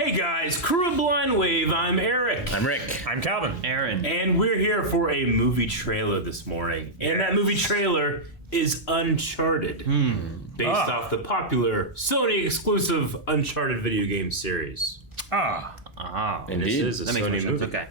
Hey guys, Crew of Blind Wave, I'm Eric. I'm Rick. I'm Calvin. Aaron. And we're here for a movie trailer this morning. And that movie trailer is Uncharted. Based off the popular Sony exclusive Uncharted video game series. Ah, And Indeed. this is a that makes more Sony sense. movie. Okay.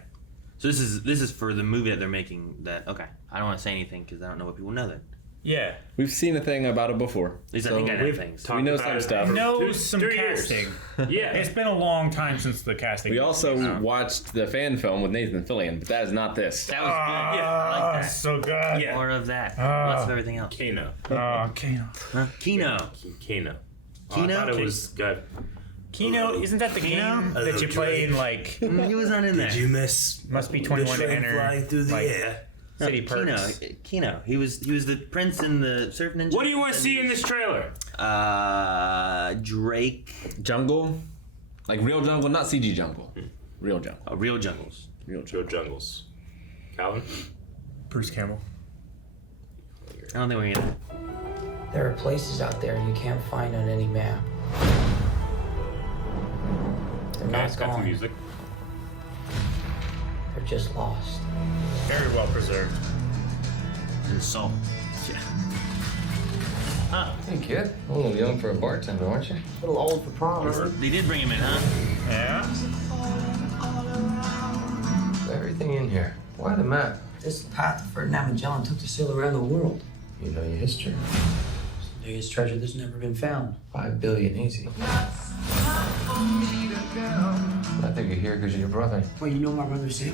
So this is for the movie that they're making. That okay. I don't want to say anything because I don't know what people know. Then Yeah. We've seen a thing about it before. at least I think I know things. talked We know about some it stuff. for Know some 3 years. casting. Yeah. It's been a long time since the casting. We also came out. watched the fan film with Nathan Fillion, but that is not this. That was good. Yeah, I like that. So good. Yeah. More of that. Less of everything else. Kano. Kino. Huh? Kino. Kano. Kino? I thought it was good. Kino, isn't that the game that you play in like He was not in there. Did you miss must be 21 to enter? flying through the like, air? City Kino. perks. Kino. He was the prince in the Surf Ninja. What do you want to see in this trailer? Drake. Jungle? Like real jungle, not CG jungle. Real jungle. Real jungles. Real Joe jungle. Jungles. Calvin? Bruce Campbell. I don't think we're gonna. There are places out there you can't find on any map. They're not Got the gone. music. They're just lost. Very well preserved. And salt. Hey kid, a little young for a bartender, aren't you? A little old for prom, huh? They did bring him in, huh? Yeah. Everything in here. Why the map? This is the path that Ferdinand Magellan took to sail around the world. You know your history. It's the biggest treasure that's never been found. 5 billion easy. I think you're here because you're your brother. Well, you know my brother Sam?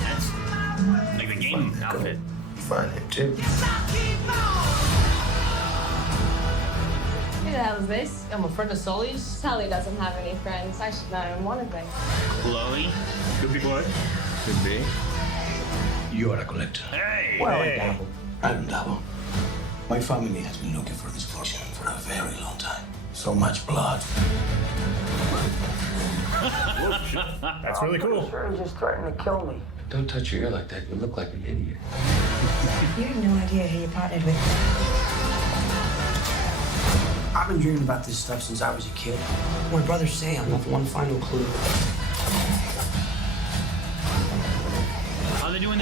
That's like the game outfit. Find him too. Who the hell is this? I'm a friend of Sully's. Sally doesn't have any friends. I should know him one of them. Chloe. Good boy. Could be. You are a collector. Hey. Well, Hey. I dabble. I'm Dabo. My family has been looking for this fortune for a very long time. So much blood. That's really cool. Sure, he just threatened to kill me. Don't touch your ear like that. You look like an idiot. You have no idea who you partnered with. I've been dreaming about this stuff since I was a kid. My brother Sam left one final clue. Oh, they're doing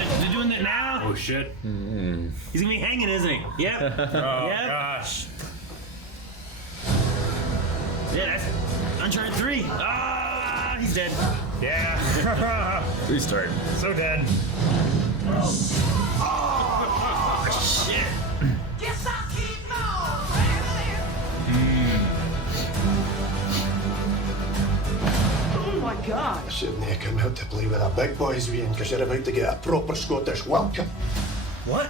it now. Oh shit. He's gonna be hanging, isn't he? Yep. Oh Yep. gosh. Yeah, that's Uncharted 3. Ah, he's dead. Yeah. Restart. So dead. Shit. I shouldn't have come out to play with the big boys, Ian, because you're about to get a proper Scottish welcome. What?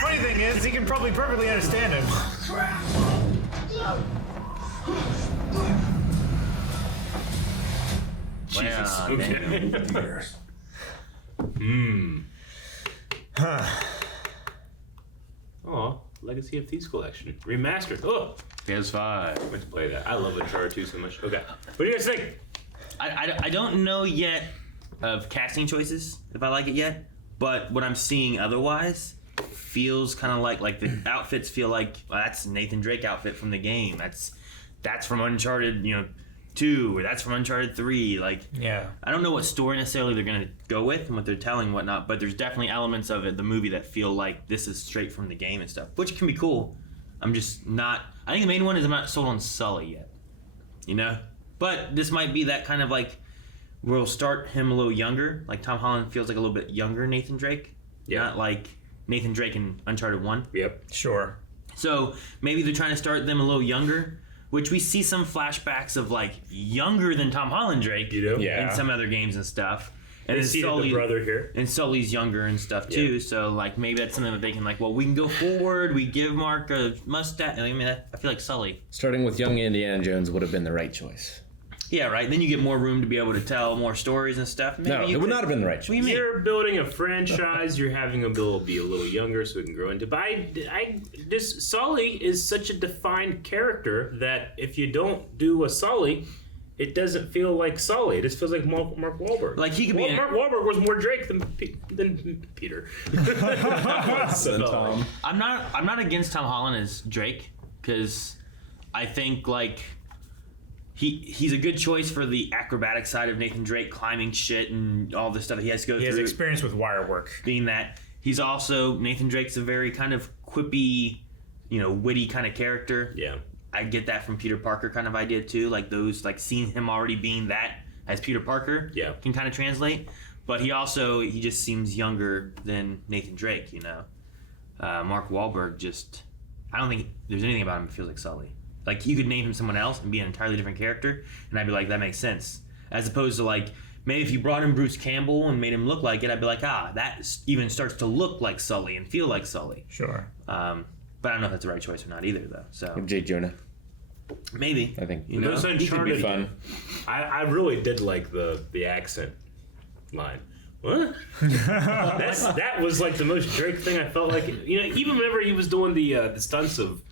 Funny thing is, he can probably perfectly understand him. Jesus. Wow, Okay. Oh, Legacy of Thieves collection. Remastered. Oh, PS5. I meant to play that. I love Uncharted 2 so much. Okay. What do you guys think? I don't know yet of casting choices if I like it yet, but what I'm seeing otherwise feels kind of like the outfits feel like well, that's Nathan Drake outfit from the game. That's from Uncharted 2 or that's from Uncharted 3. Like Yeah. I don't know what story necessarily they're gonna go with and what they're telling and whatnot, but there's definitely elements of it, the movie, that feel like this is straight from the game and stuff, which can be cool. I'm just not. I think the main one is I'm not sold on Sully yet, you know. But this might be that kind of like we'll start him a little younger, like Tom Holland feels like a little bit younger Nathan Drake, not like Nathan Drake in Uncharted 1. Yep. Sure. So maybe they're trying to start them a little younger, which we see some flashbacks of like younger than Tom Holland Drake You do? Yeah. in some other games and stuff. And They then see the Sully, brother here. and Sully's younger and stuff too. Yeah. So like maybe that's something that they can like. Well, we can go forward. We give Mark a mustache. I mean, I feel like Sully. Starting with young Indiana Jones would have been the right choice. Yeah, right. Then you get more room to be able to tell more stories and stuff. Maybe No, you it would could- not have been the right What do you choice. mean? You're building a franchise. You're having him be a little younger so he can grow into. But this Sully is such a defined character that if you don't do a Sully, it doesn't feel like Sully. It just feels like Mark Wahlberg. Like he could be. Mark Wahlberg was more Drake than Peter. Son Tom. I'm not against Tom Holland as Drake because I think like he's a good choice for the acrobatic side of Nathan Drake, climbing shit and all the stuff that he has to go He through. has experience with wire work. Being that he's also Nathan Drake's a very kind of quippy, witty kind of character. Yeah. I get that from Peter Parker kind of idea too. Like those, like seeing him already being that as Peter Parker, can kind of translate. But he just seems younger than Nathan Drake. Mark Wahlberg I don't think there's anything about him that feels like Sully. Like you could name him someone else and be an entirely different character, and I'd be like, that makes sense. As opposed to like maybe if you brought in Bruce Campbell and made him look like it, I'd be like, that even starts to look like Sully and feel like Sully. Sure. But I don't know if that's the right choice or not either, though. So Jay Jonah. maybe I think Those he could be Uncharted. fun. I really did like the accent line. What? That was like the most Drake thing I felt like. Even whenever he was doing the stunts of,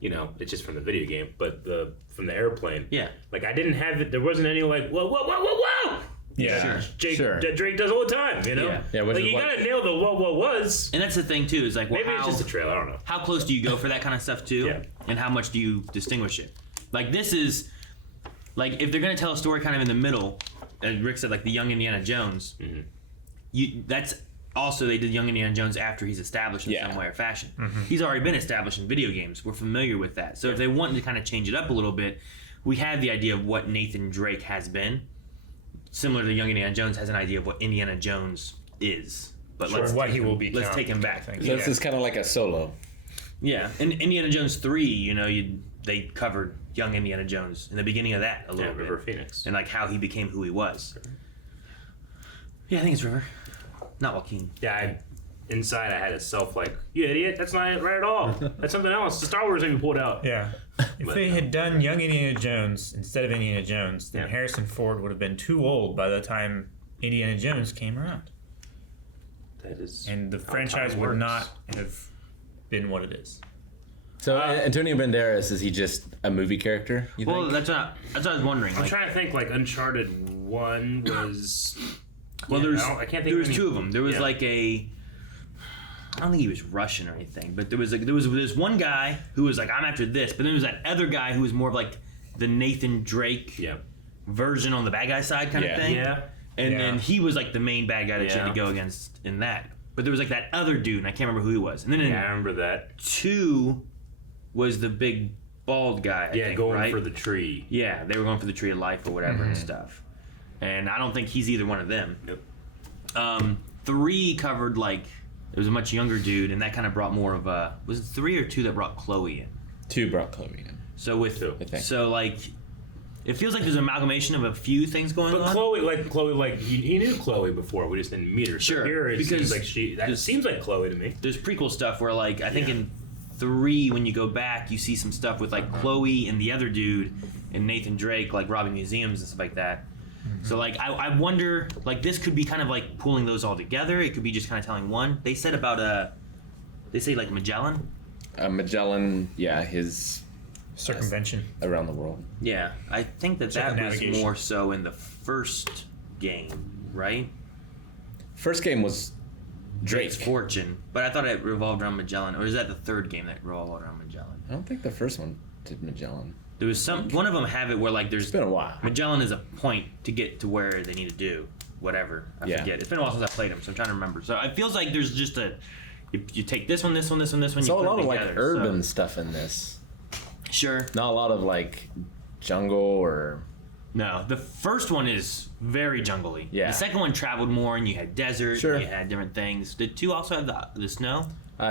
it's just from the video game, but from the airplane. Yeah. Like I didn't have it. There wasn't any like whoa. Yeah. Drake does all the time. Yeah, which like is you what- gotta nail the what was. And that's the thing too. Is like, well, Maybe it's just a trailer. I don't know. how close do you go for that kind of stuff too? Yeah. And how much do you distinguish it? Like this is, like if they're gonna tell a story kind of in the middle, as Rick said, like the Young Indiana Jones. That's also they did Young Indiana Jones after he's established in some way or fashion. He's already been established in video games. We're familiar with that. So if they want to kind of change it up a little bit, we have the idea of what Nathan Drake has been. Similar to Young Indiana Jones has an idea of what Indiana Jones is. But let's what take he him- will become. Let's take him back. I think. So this is kind of like a Solo. Yeah, in Indiana Jones 3, they covered young Indiana Jones in the beginning of that a little bit. River Phoenix. And like how he became who he was. Yeah, I think it's River. Not Joaquin. Yeah, inside I had a self like, you idiot, that's not right at all. That's something else. The Star Wars thing you pulled out. Yeah. If they had done Young Indiana Jones instead of Indiana Jones, then Yeah. Harrison Ford would have been too old by the time Indiana Jones came around. That is. And the how franchise time would works. not have been what it is. So Antonio Banderas, is he just a movie character? You Well, think? that's what I was wondering. I'm Like, trying to think. Like Uncharted 1 was. well, Yeah, there's I can't think there of was any- two of them. There was yeah. like I don't think he was Russian or anything, but there was this one guy who was like, I'm after this, but then there was that other guy who was more of like the Nathan Drake Yeah. version on the bad guy side kind of thing. Yeah. And Yeah. then he was like the main bad guy that you had Yeah. to go against in that. But there was like that other dude, and I can't remember who he was. And then in Yeah, I remember that. 2 was the big bald guy. I Yeah, think, going right? for the tree. Yeah, they were going for the Tree of Life or whatever and stuff. And I don't think he's either one of them. Nope. 3 covered like it was a much younger dude, and that kind of brought more of a. Was it 3 or 2 that brought Chloe in? 2 brought Chloe in. So with Two, I think. so like, it feels like there's an amalgamation of a few things going But on. Chloe, he knew Chloe before. We just didn't meet her. So Sure, here it because seems like that there's- seems like Chloe to me. There's prequel stuff where like I think Yeah. in 3 when you go back you see some stuff with like Chloe and the other dude and Nathan Drake like robbing museums and stuff like that. So like I wonder like this could be kind of like pulling those all together. It could be just kind of telling one. They said about they say like Magellan. Magellan, yeah, his Circumvention. around the world. Yeah, I think that was Circumnavigation. more so in the first game, right? First game was Drake's Drake. Fortune, but I thought it revolved around Magellan, or is that the third game that revolved around Magellan? I don't think the first one did Magellan. There was one of them have it where like there's It's been a while. Magellan is a point to get to where they need to do whatever. I Yeah. forget. It's been a while since I played them, so I'm trying to remember. So it feels like there's just you take this one, this one, this one, this one. So you a put lot them of like together, urban stuff in this. So. Sure. Not a lot of like jungle or No, the first one is very jungly. Yeah. The second one traveled more, and you had desert. Sure. You had different things. Did 2 also have the snow? 2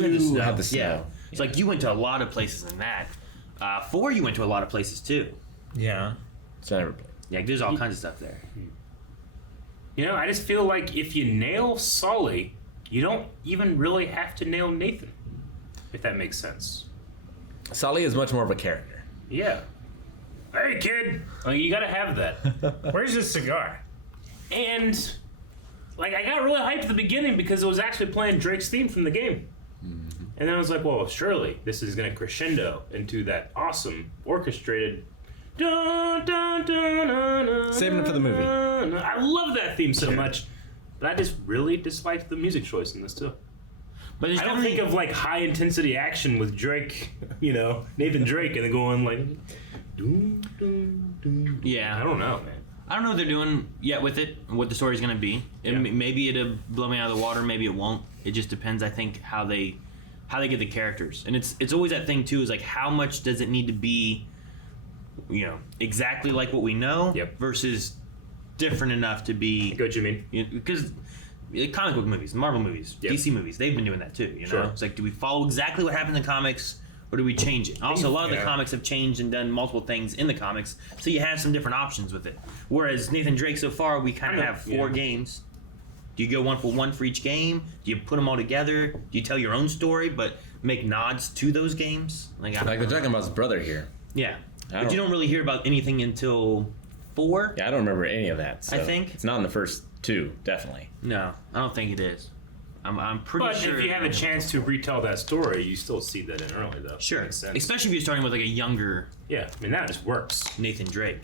had the snow. had the snow. Yeah. It's like you went to a lot of places in that. 4 you went to a lot of places too. Yeah. So I never played. Yeah, there's all kinds of stuff there. I just feel like if you nail Sully, you don't even really have to nail Nathan. If that makes sense. Sully is much more of a character. Yeah. Hey, kid. Like, you gotta have that. Where's this cigar? And, like, I got really hyped at the beginning because it was actually playing Drake's theme from the game. And then I was like, well, surely this is gonna crescendo into that awesome orchestrated Dun, dun, dun, dun, dun, Saving it for the movie. I love that theme so much, but I just really dislike the music choice in this too. But there's I don't think of like high intensity action with Drake, Nathan Drake, and then going like, doom, doom, doom. Yeah. I don't know, man. I don't know what they're doing yet with it, what the story's going to be. Maybe it'll blow me out of the water, maybe it won't. It just depends, I think, how they get the characters. And it's always that thing too, is like how much does it need to be, exactly like what we know versus different enough to be. I get what you mean. Because comic book movies, Marvel movies, DC movies, they've been doing that too, Sure. It's like, do we follow exactly what happened in the comics, or do we change it? Also, a lot of the comics have changed and done multiple things in the comics, so you have some different options with it. Whereas Nathan Drake, so far, we kind of have 4 games. Do you go one for each game? Do you put them all together? Do you tell your own story, but make nods to those games? Like they're talking about his brother here. Yeah. But you don't really hear about anything until 4? Yeah, I don't remember any of that. So I think. it's not in the first 2, definitely. No, I don't think it is. I'm pretty sure. But if you have a chance to retell that story, you still see that in early, though. Sure. Makes sense. Especially if you're starting with like a younger Yeah, I mean, that just works. Nathan Drake.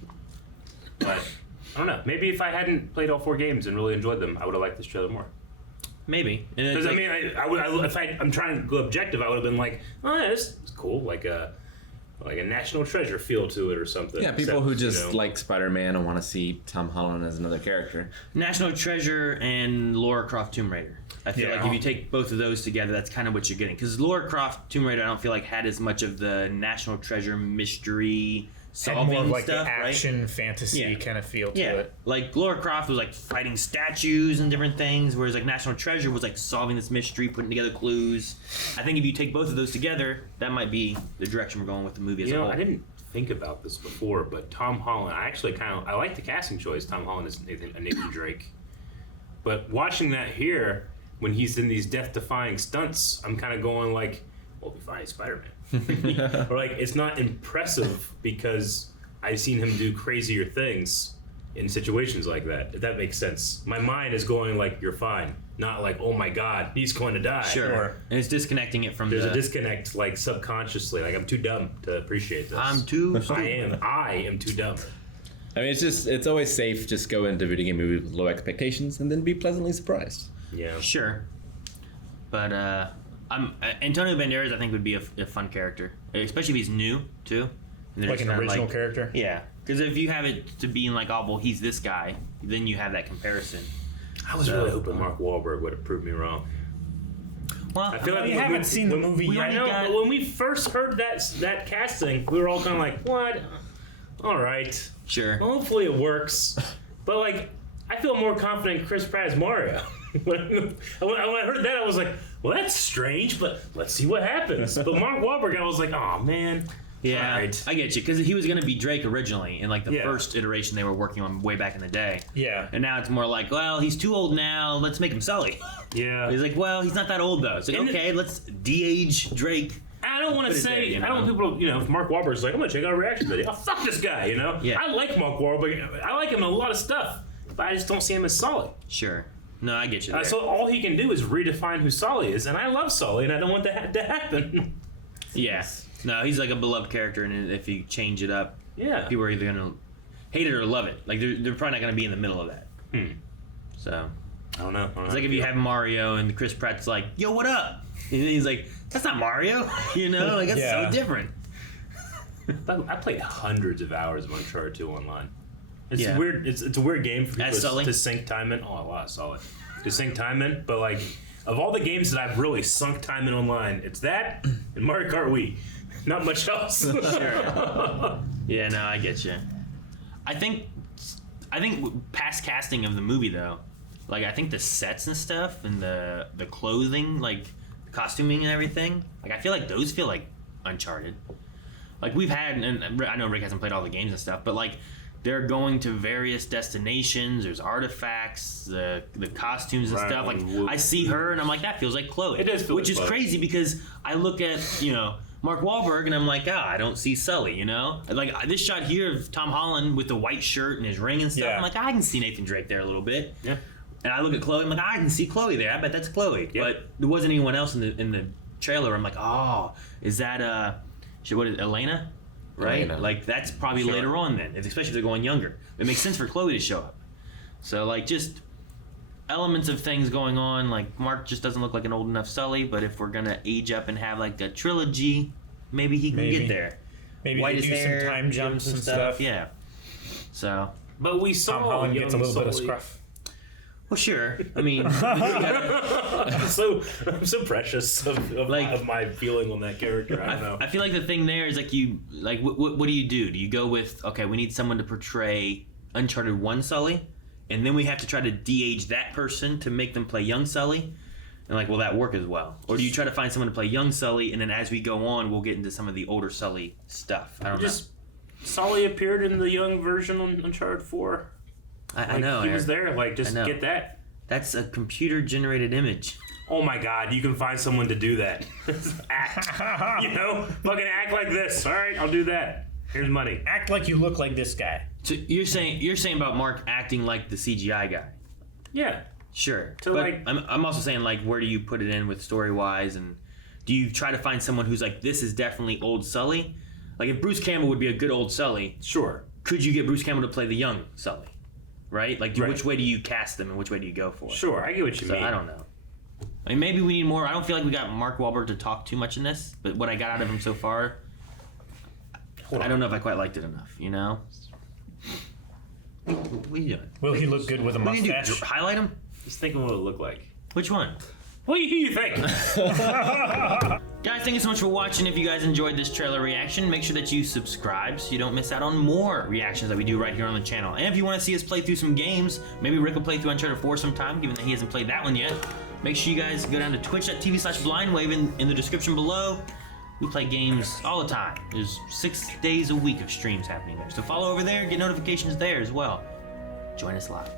But I don't know. Maybe if I hadn't played all 4 games and really enjoyed them, I would have liked this trailer more. Maybe. Because I mean, I'm trying to go objective, I would have been like, oh, yeah, this is cool, like a National Treasure feel to it or something. Yeah, people Except, who just like Spider-Man and want to see Tom Holland as another character. National Treasure and Lara Croft Tomb Raider. I feel like if you take both of those together, that's kind of what you're getting. Because Lara Croft Tomb Raider, I don't feel like had as much of the National Treasure mystery solving and more of like stuff, the action fantasy Yeah. kind of feel to Yeah, it. like Lara Croft was like fighting statues and different things, whereas like National Treasure was like solving this mystery, putting together clues. I think if you take both of those together, that might be the direction we're going with the movie as a whole. I didn't think about this before, but Tom Holland, I like the casting choice. Tom Holland is Nathan Drake. But watching that here, when he's in these death-defying stunts, I'm kind of going like, well, we'll be fine, Spider-Man. Or like, it's not impressive because I've seen him do crazier things in situations like that, if that makes sense. My mind is going like, you're fine. Not like, oh my God, he's going to die. Sure. And it's disconnecting it from There's a disconnect, like subconsciously. Like, I'm too dumb to appreciate this. I'm too. I am too dumb. I mean, it's always safe just go into video game movies with low expectations and then be pleasantly surprised. Yeah. Sure. But Antonio Banderas, I think, would be a fun character, especially if he's new too. And they're Like just an kinda original character? Yeah, because if you have it to being like, oh well, he's this guy, then you have that comparison. I was really hoping Mark Wahlberg would have proved me wrong. Well, I feel like you haven't seen the movie yet. I know, but when we first heard that casting, we were all kind of like, what? All right. Sure. Well, hopefully it works. But like, I feel more confident Chris Pratt as Mario. when I heard that, I was like, well, that's strange, but let's see what happens. But Mark Wahlberg, I was like, oh man. Yeah, Right. I get you, because he was going to be Drake originally in like the first iteration they were working on way back in the day. Yeah. And now it's more like, well, he's too old now. Let's make him Sully. Yeah. He's like, well, he's not that old though. It's like, And okay, let's de-age Drake. I don't want to Put it say, there, you I don't want people, if Mark Wahlberg's like, I'm going to check out a reaction video. Oh, fuck this guy, Yeah. I like Mark Wahlberg. I like him in a lot of stuff, but I just don't see him as Sully. Sure. No, I get you there. So all he can do is redefine who Sully is, and I love Sully, and I don't want that to happen. Yeah. No, he's like a beloved character, and if you change it up, Yeah. people are either going to hate it or love it. Like, they're probably not going to be in the middle of that. So, I don't know. it's like if you have Mario and Chris Pratt's like, yo, what up? And he's like, that's not Mario. Like, that's Yeah. so different. I played hundreds of hours of Uncharted 2 online. It's Yeah. weird. It's a weird game for As people Sully? to sink time in. Oh, wow, Sully. To sink time in, but like, of all the games that I've really sunk time in online, it's that and Mario Kart Wii. Not much else. Yeah, no, I get you. I think past casting of the movie though, like I think the sets and stuff and the clothing, like the costuming and everything, like I feel like those feel like Uncharted. Like we've had, and I know Rick hasn't played all the games and stuff, but like they're going to various destinations. There's artifacts, the costumes and Right. stuff. Like I see her and I'm like, that feels like Chloe. It does feel which like is Chloe. crazy because I look at Mark Wahlberg and I'm like, I don't see Sully. Like this shot here of Tom Holland with the white shirt and his ring and stuff. Yeah. I'm like, I can see Nathan Drake there a little bit. Yeah. And I look at Chloe. I'm like, I can see Chloe there. I bet that's Chloe. Yeah. But there wasn't anyone else in the trailer. I'm like, oh, is that what is it, Elena? right? Elena. Like that's probably Sure. later on then, especially if they're going younger. It makes sense for Chloe to show up. So like just elements of things going on. Like Mark just doesn't look like an old enough Sully, but if we're gonna age up and have like a trilogy, maybe he can Maybe. get there. Maybe White they his do hair, some time give him jumps some and stuff. Yeah. So But we saw Tom Holland young gets a little bit of Sully. scruff. well, sure. I mean, I'm so precious of Like- my feeling on that character. I don't know. I feel like the thing there is like what do you do? Do you go with okay, we need someone to portray Uncharted 1 Sully, and then we have to try to de-age that person to make them play young Sully? And like, will that work as well? Or do you try to find someone to play young Sully, and then as we go on, we'll get into some of the older Sully stuff? I don't Just Sully appeared in the young version on Uncharted 4. know. I Like, know. he was Eric. there. Like, just I know. get that. That's a computer-generated image. Oh my God, you can find someone to do that. Act, fucking act like this. All right, I'll do that. Here's money. Act like you look like this guy. So you're saying about Mark acting like the CGI guy? Yeah. Sure. To, but like- I'm also saying like where do you put it in with story-wise, and do you try to find someone who's like this is definitely old Sully? Like if Bruce Campbell would be a good old Sully, Sure. could you get Bruce Campbell to play the young Sully? Right? Like Right. which way do you cast them and which way do you go for? Sure, I get what you So mean. I don't know. I mean, maybe we need more. I don't feel like we got Mark Wahlberg to talk too much in this, but what I got out of him so far, I don't know if I quite liked it enough. You know? What are you doing? Will he look good with a What do you do? mustache? Highlight him? Just thinking what it look like. Which one? What do you think? Guys, thank you so much for watching. If you guys enjoyed this trailer reaction, make sure that you subscribe so you don't miss out on more reactions that we do right here on the channel. And if you want to see us play through some games, maybe Rick will play through Uncharted 4 sometime, given that he hasn't played that one yet. Make sure you guys go down to twitch.tv/blindwave in the description below. We play games all the time. There's 6 days a week of streams happening there. So follow over there, get notifications there as well. Join us live.